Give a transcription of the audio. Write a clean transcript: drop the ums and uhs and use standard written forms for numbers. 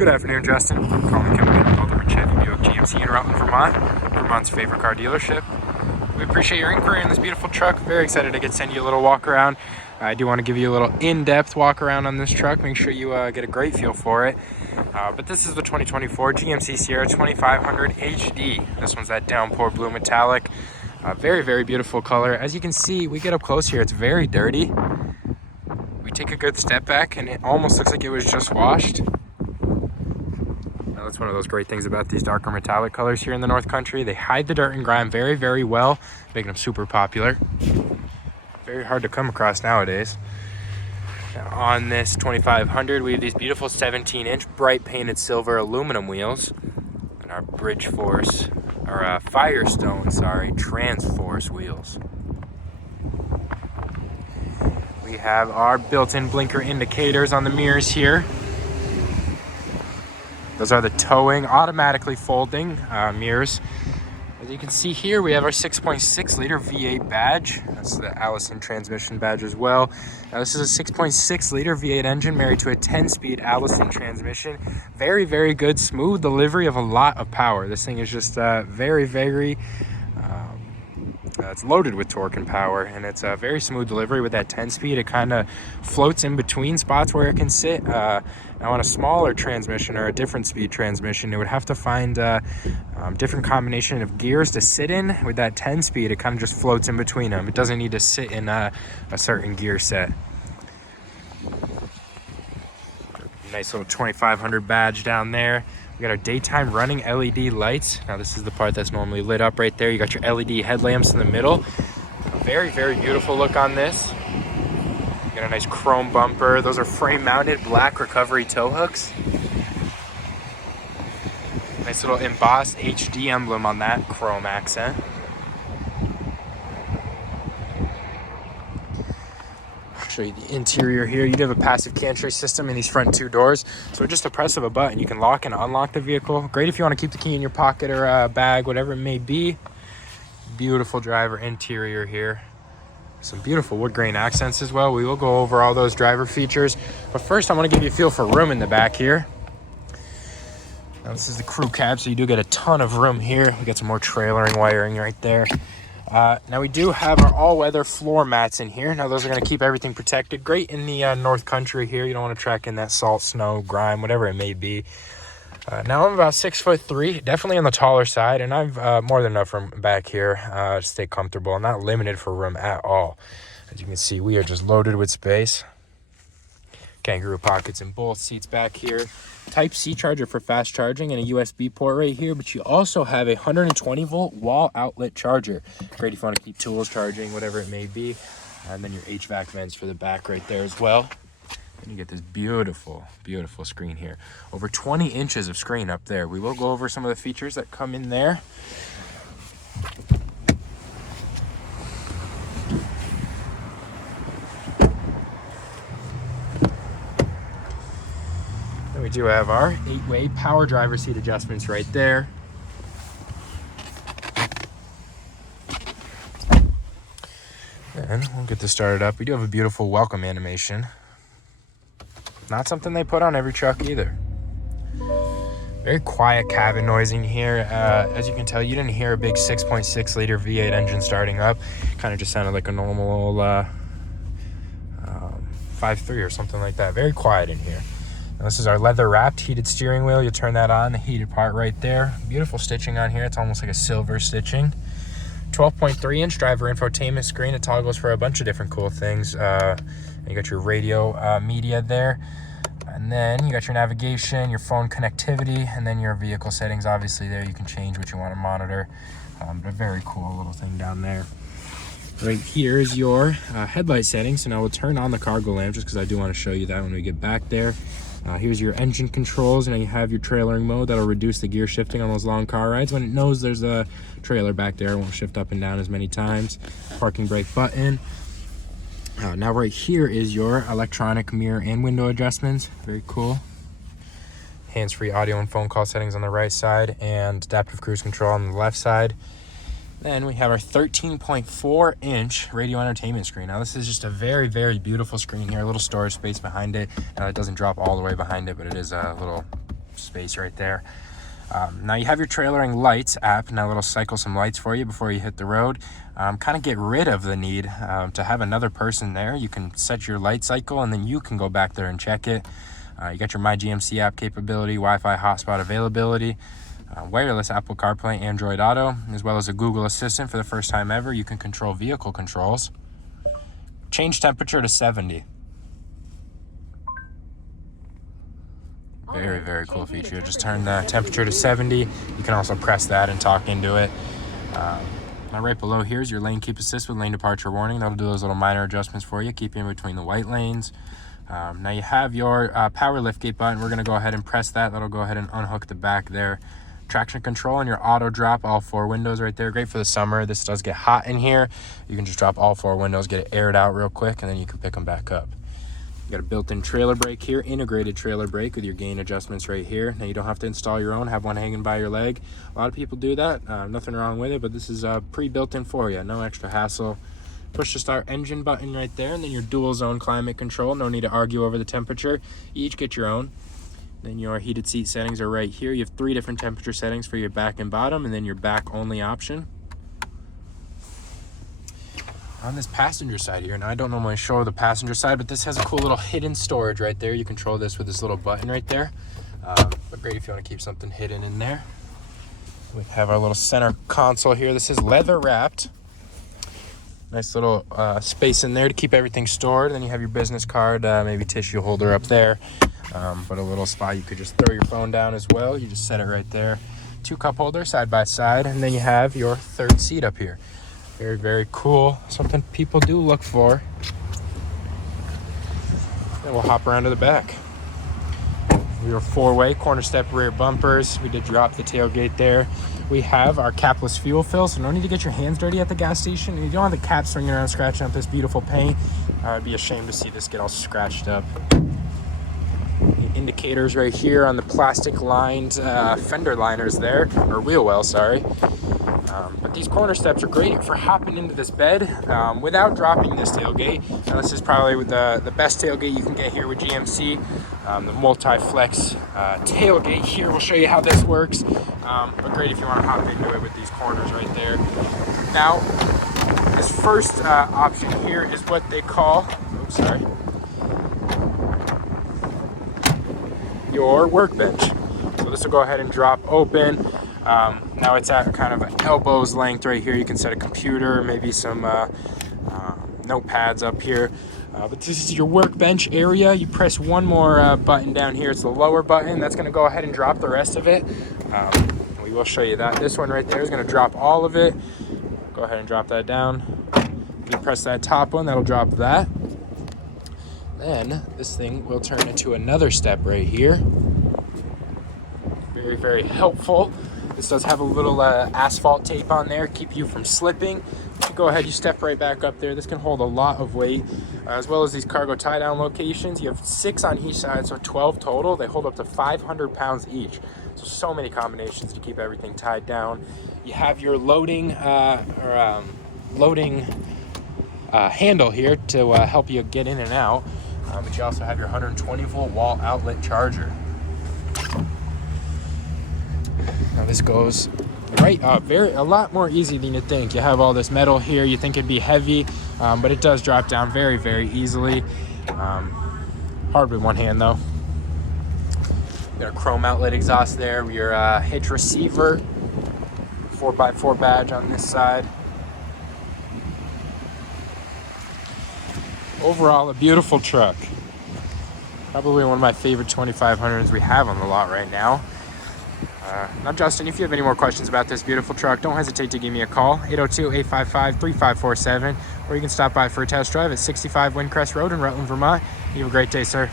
Good afternoon, Justin. I'm calling the company Ultimate Chevy Buick GMC in Rutland, Vermont, Vermont's favorite car dealership. We appreciate your inquiry on this beautiful truck. Very excited to send you a little walk around. I do want to give you a little in-depth walk around on this truck. Make sure you get a great feel for it. But this is the 2024 GMC Sierra 2500 HD. This one's that downpour blue metallic. Very, very beautiful color. As you can see, we get up close here, it's very dirty. We take a good step back and it almost looks like it was just washed. Now, that's one of those great things about these darker metallic colors here in the North Country. They hide the dirt and grime very, very well, making them super popular. Very hard to come across nowadays. Now, on this 2500, we have these beautiful 17-inch bright painted silver aluminum wheels and our Firestone, Transforce wheels. We have our built-in blinker indicators on the mirrors here. Those are the towing, automatically folding mirrors. As you can see here, we have our 6.6 liter V8 badge. That's the Allison transmission badge as well. Now, this is a 6.6 liter V8 engine married to a 10-speed Allison transmission. Very, very good, smooth delivery of a lot of power. This thing is just very, very, it's loaded with torque and power, and it's a very smooth delivery with that 10-speed. It kind of floats in between spots where it can sit. Now, on a smaller transmission or a different speed transmission, it would have to find different combination of gears to sit in. With that 10-speed, it kind of just floats in between them. It doesn't need to sit in a certain gear set. Nice little 2500 badge down there. We got our daytime running LED lights. Now, this is the part that's normally lit up right there. You got your LED headlamps in the middle. Very, very beautiful look on this. You got a nice chrome bumper. Those are frame mounted black recovery tow hooks. Nice little embossed HD emblem on that chrome accent. I'll show you the interior here. You do have a passive key entry system in these front two doors. So just a press of a button, you can lock and unlock the vehicle. Great if you want to keep the key in your pocket or bag, whatever it may be. Beautiful driver interior here. Some beautiful wood grain accents as well. We will go over all those driver features. But first, I want to give you a feel for room in the back here. Now, this is the crew cab, so you do get a ton of room here. We got some more trailering wiring right there. Now, we do have our all-weather floor mats in here. Now, those are going to keep everything protected. Great in the North Country here. You don't want to track in that salt, snow, grime, whatever it may be. Now, I'm about 6'3", definitely on the taller side, and I've more than enough room back here to stay comfortable. I'm not limited for room at all. As you can see, we are just loaded with space. Kangaroo pockets in both seats back here. Type-C charger for fast charging and a USB port right here, but you also have a 120-volt wall outlet charger. Great if you want to keep tools charging, whatever it may be. And then your HVAC vents for the back right there as well. And you get this beautiful, beautiful screen here. Over 20 inches of screen up there. We will go over some of the features that come in there. We do have our 8-way power driver seat adjustments right there. And we'll get this started up. We do have a beautiful welcome animation. Not something they put on every truck either. Very quiet cabin noise in here. As you can tell, you didn't hear a big 6.6 liter V8 engine starting up. Kind of just sounded like a normal 5.3 or something like that. Very quiet in here. Now, this is our leather wrapped heated steering wheel. You turn that on, the heated part right there. Beautiful stitching on here. It's almost like a silver stitching. 12.3-inch driver infotainment screen. It toggles for a bunch of different cool things. You got your radio media there. And then you got your navigation, your phone connectivity, and then your vehicle settings. Obviously there you can change what you want to monitor. But a very cool little thing down there. Right here is your headlight settings. So now we'll turn on the cargo lamp just because I do want to show you that when we get back there. Here's your engine controls, and you have your trailering mode. That'll reduce the gear shifting on those long car rides. When it knows there's a trailer back there, it won't shift up and down as many times. Parking brake button. Now right here is your electronic mirror and window adjustments. Very cool. Hands-free audio and phone call settings on the right side, and adaptive cruise control on the left side. Then we have our 13.4-inch radio entertainment screen. Now, this is just a very, very beautiful screen here. A little storage space behind it. Now, it doesn't drop all the way behind it, but it is a little space right there. Now you have your trailering lights app. Now it'll cycle some lights for you before you hit the road. Kind of get rid of the need to have another person there. You can set your light cycle and then you can go back there and check it. You got your My GMC app capability, Wi-Fi hotspot availability, wireless Apple CarPlay, Android Auto, as well as a Google Assistant for the first time ever. You can control vehicle controls. Change temperature to 70. Very, very cool feature. Just turn the temperature to 70. You can also press that and talk into it. Now right below here is your lane keep assist with lane departure warning. That'll do those little minor adjustments for you, keep you in between the white lanes. Now you have your power liftgate button. We're going to go ahead and press that. That'll go ahead and unhook the back there. Traction control and your auto drop all 4 windows right there. Great for the summer. This does get hot in here. You can just drop all 4 windows, get it aired out real quick, and then you can pick them back up. You got a built-in trailer brake here, integrated trailer brake with your gain adjustments right here. Now you don't have to install your own, have one hanging by your leg. A lot of people do that, nothing wrong with it, but this is pre-built in for you, no extra hassle. Push the start engine button right there, and then your dual zone climate control. No need to argue over the temperature. You each get your own. Then your heated seat settings are right here. You have 3 different temperature settings for your back and bottom, and then your back only option. On this passenger side here, now I don't normally show the passenger side, but this has a cool little hidden storage right there. You control this with this little button right there. But great if you want to keep something hidden in there. We have our little center console here. This is leather wrapped. Nice little space in there to keep everything stored. Then you have your business card, maybe tissue holder up there. But a little spot you could just throw your phone down as well. You just set it right there. 2 cup holders side by side, and then you have your 3rd seat up here. Very, very cool. Something people do look for. Then we'll hop around to the back. We are 4-way corner step rear bumpers. We did drop the tailgate there. We have our capless fuel fill, so no need to get your hands dirty at the gas station. You don't have the cap swinging around scratching up this beautiful paint. I'd be ashamed to see this get all scratched up. The indicators right here on the plastic lined fender liners there, or wheel well, sorry. But these corner steps are great for hopping into this bed without dropping this tailgate. Now this is probably the best tailgate you can get here with GMC. The multi-flex tailgate here. We'll show you how this works. But great if you want to hop into it with these corners right there. Now, this first option here is what they call, your workbench. So this will go ahead and drop open. Now it's at kind of an elbow's length right here. You can set a computer, maybe some notepads up here. But this is your workbench area. You press one more button down here. It's the lower button. That's going to go ahead and drop the rest of it. We will show you that. This one right there is going to drop all of it. Go ahead and drop that down. You press that top one, that'll drop that. Then this thing will turn into another step right here. Very, very helpful. This does have a little asphalt tape on there, keep you from slipping. You go ahead, you step right back up there. This can hold a lot of weight, as well as these cargo tie-down locations. You have 6 on each side, so 12 total. They hold up to 500 pounds each. So many combinations to keep everything tied down. You have your loading handle here to help you get in and out. But you also have your 120 volt wall outlet charger. Now this goes right up, a lot more easy than you think. You have all this metal here. You think it'd be heavy, but it does drop down very, very easily. Hard with one hand though. Got a chrome outlet exhaust there. Your hitch receiver, 4x4 badge on this side. Overall, a beautiful truck. Probably one of my favorite 2500s we have on the lot right now. Now, Justin, if you have any more questions about this beautiful truck, don't hesitate to give me a call, 802-855-3547, or you can stop by for a test drive at 65 Windcrest Road in Rutland, Vermont. You have a great day, sir.